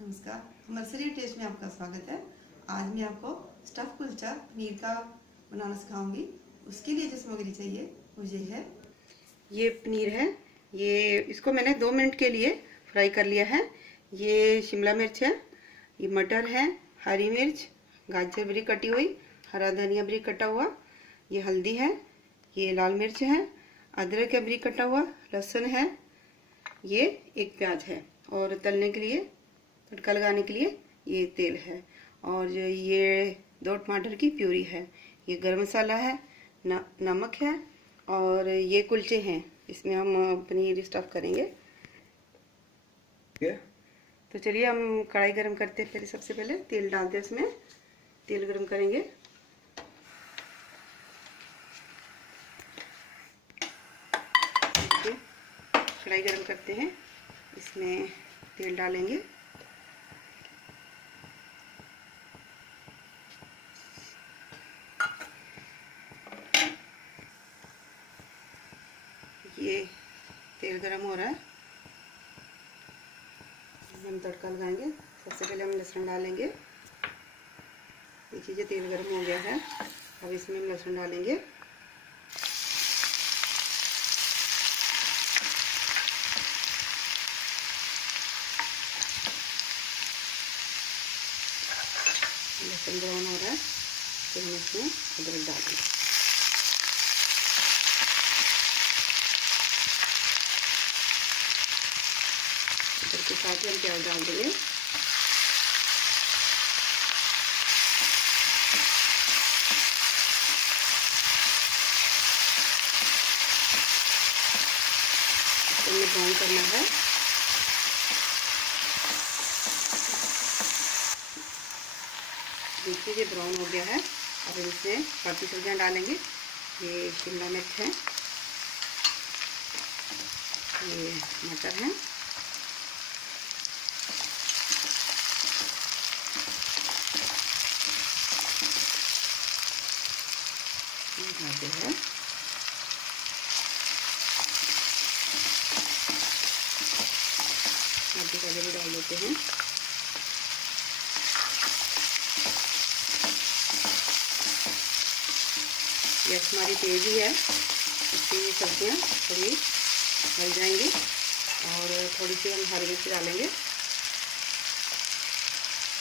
नमस्कार, मर्सरी टेस्ट में आपका स्वागत है। आज मैं आपको स्टफ कुलचा पनीर का बनाना सिखाऊंगी। उसके लिए जो सामग्री चाहिए वो ये पनीर है। इसको मैंने 2 मिनट के लिए फ्राई कर लिया है। ये शिमला मिर्च है, ये मटर है, हरी मिर्च, गाजर बारीक कटी हुई, हरा धनिया बारीक कटा हुआ, ये हल्दी है, ये लाल मिर्च है, अदरक है बारीक कटा हुआ, लहसुन है, ये एक प्याज है और तलने के लिए तड़का लगाने के लिए ये तेल है और ये 2 टमाटर की प्यूरी है, ये गरम मसाला है, नमक है और ये कुलचे हैं। इसमें हम पनीर स्टफ करेंगे। तो चलिए हम कढ़ाई गरम करते हैं। फिर सबसे पहले तेल डालते हैं, उसमें तेल गरम करेंगे। कढ़ाई गरम करते हैं, इसमें तेल डालेंगे। ये तेल गरम हो रहा है, हम तड़का लगाएंगे। सबसे पहले हम लहसुन डालेंगे। देखिए तेल गरम हो गया है, अब इसमें हम लहसुन डालेंगे। लहसुन ब्राउन हो रहा है तो हम इसमें अदरक डालेंगे। के साथ ही हम प्याज डाल देंगे। इसको ब्राउन करना है। देखिए ये ब्राउन हो गया है। अब इसमें बाकी सब्जियां डालेंगे। ये शिमला मिर्च है, ये मटर है, गाजर है, आधी गाजर भी डाल देते हैं। गैस हमारी तेज ही है, इससे ये सब्जियाँ थोड़ी गल जाएंगी और थोड़ी सी हम हरी मिर्च डालेंगे।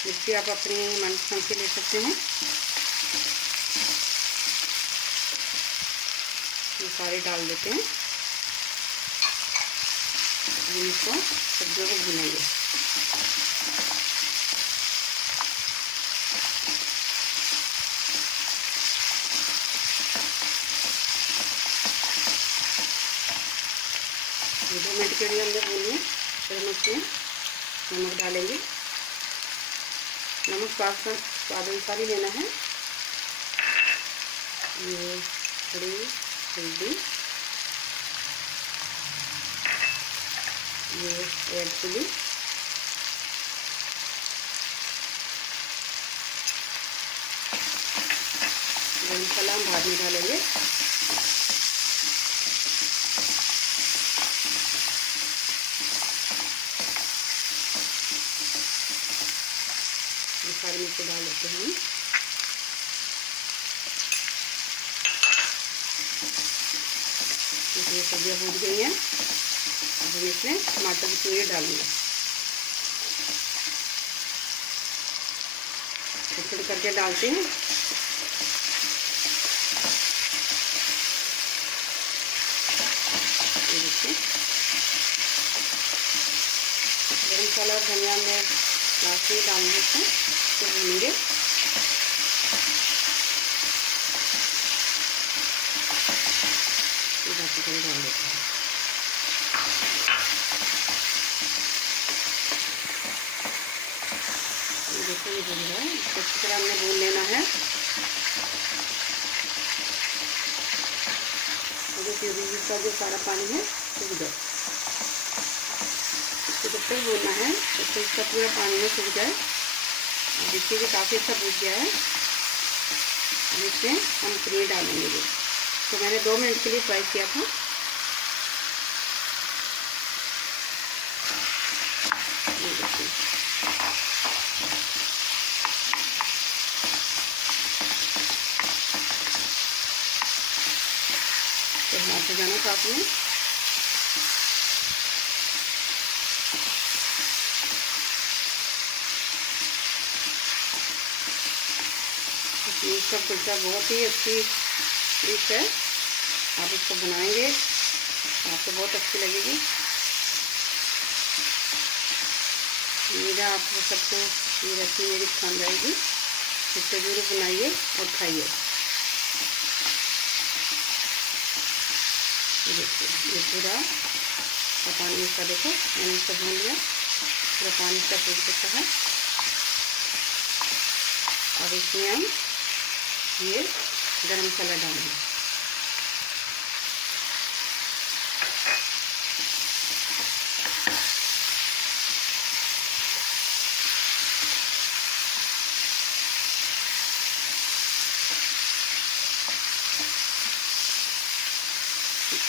मिर्ची आप अपनी मनपसंद के ले सकते हैं। ये सारे डाल देते हैं। इनको सब्जियों को भूनेंगे। ये 2 मिनट के लिए अंदर भूनिए। फिर हम इसमें नमक डालेंगे। नमक स्वाद अनुसार ही लेना है। ये थोड़ी हल्दी, ये रेड चिली, गरम मसाला हम बाद में डालेंगे। ये सारी मिर्ची डाल देते हैं। ये सब्जियाँ भून गई हैं। अब हम इसमें टमाटर की प्यूरी डालेंगे। छोटे करके डालते हैं। ये देखिए गरम मसाला और धनिया में लास्ट में डालना है, इसमें तो भूनेंगे। डाल देते हैं। देखो ये भून रहा है, इसको अच्छी तरह हमने भून लेना है। प्यूरी का जो सारा पानी है सूख जाए। इसको जब तक भूनना है तब तक इसका पूरा पानी में सूख जाए। देखिए काफ़ी अच्छा भून गया है। अब इसमें हम पनीर डालेंगे। तो मैंने 2 मिनट के लिए फ्राई किया था। ये देखिए साथ में। इसका कुलचा बहुत ही अच्छी डिश है, आप इसको बनाएंगे आपको बहुत अच्छी लगेगी। मेरा आप सबको ये रेसिपी मेरी पसंद आएगी, इससे जरूर बनाइए और खाइए। देखिए ये पूरा पानी इसका, देखो मैंने इसको भून लिया, पूरा पानी इसका सूख चुका है। अब इसमें हम ये गरम मसाला डालेंगे।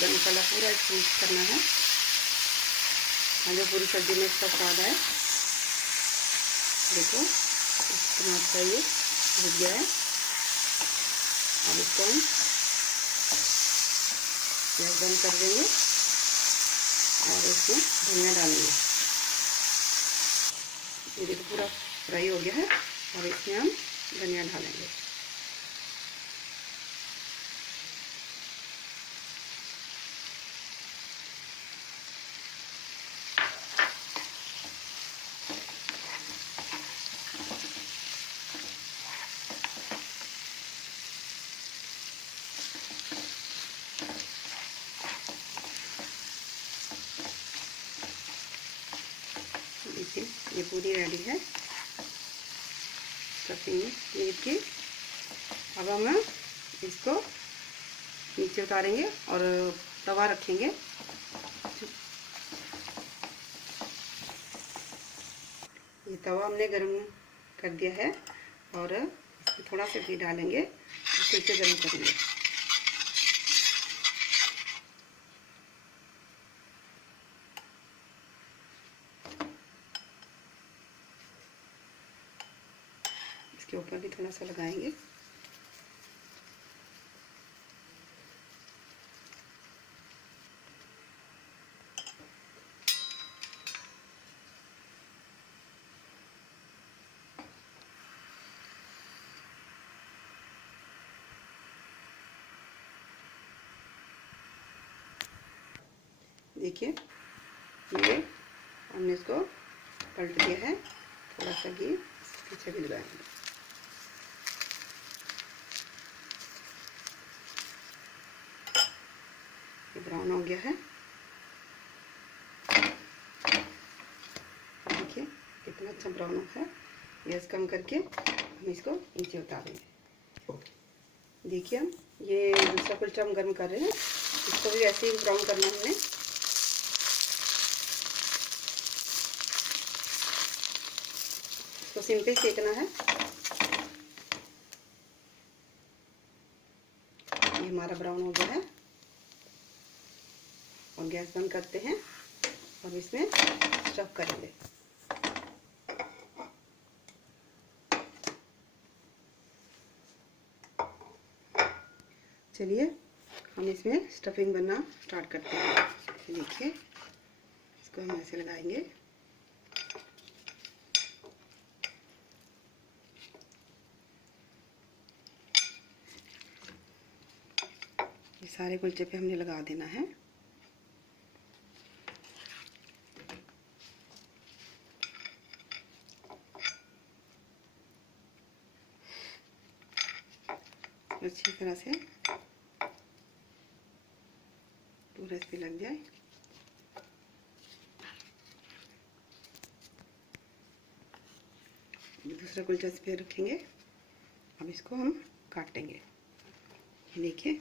गरम मसाला पूरा इसको मिक्स करना है, जो पूरी सब्जी में इसका स्वाद है। देखो इतना अच्छा ये भुज गया है। अब इसको हम गैस बंद कर देंगे और इसमें धनिया डालेंगे। ये देखो पूरा फ्राई हो गया है। और इसमें हम धनिया डालेंगे। देखिए ये पूरी रेडी है स्टफिंग पनीर की। अब हम इसको नीचे उतारेंगे और तवा रखेंगे। ये तवा हमने गरम कर दिया है और इसमें थोड़ा सा घी डालेंगे, फिर से गरम करेंगे। इसके ऊपर भी थोड़ा सा लगाएंगे। देखिए ये हमने इसको पलट दिया है, थोड़ा सा घी पीछे भी लगाएंगे। ये ब्राउन हो गया है। देखिए कितना अच्छा ब्राउन होता है। गैस कम करके हम इसको नीचे उतारेंगे। देखिए हम ये दूसरा कुलचा हम गर्म कर रहे हैं, इसको भी ऐसे ही ब्राउन करना है हमने। इसको सिम पे सेकना है। ये हमारा ब्राउन हो गया है और गैस बंद करते हैं और इसमें स्टफ करेंगे। चलिए हम इसमें स्टफिंग बनना स्टार्ट करते हैं। देखिए इसको हम ऐसे लगाएंगे। ये सारे कुलचे पे हमने लगा देना है। अच्छी तरह से पूरा इस पे लग जाए। दूसरा कुलचा इस पे रखेंगे। अब इसको हम काटेंगे। देखिए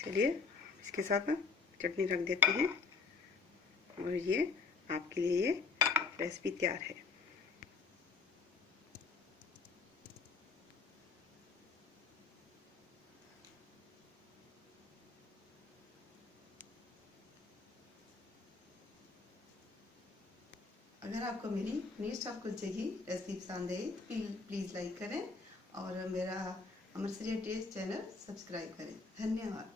चलिए इसके साथ चटनी रख देते हैं और ये आपके लिए ये रेसिपी तैयार है। अगर आपको मेरी पनीर स्टफ कुलचे की रेसिपी पसंद आई प्लीज़ लाइक करें और मेरा अमृतसरिया टेस्ट चैनल सब्सक्राइब करें। धन्यवाद।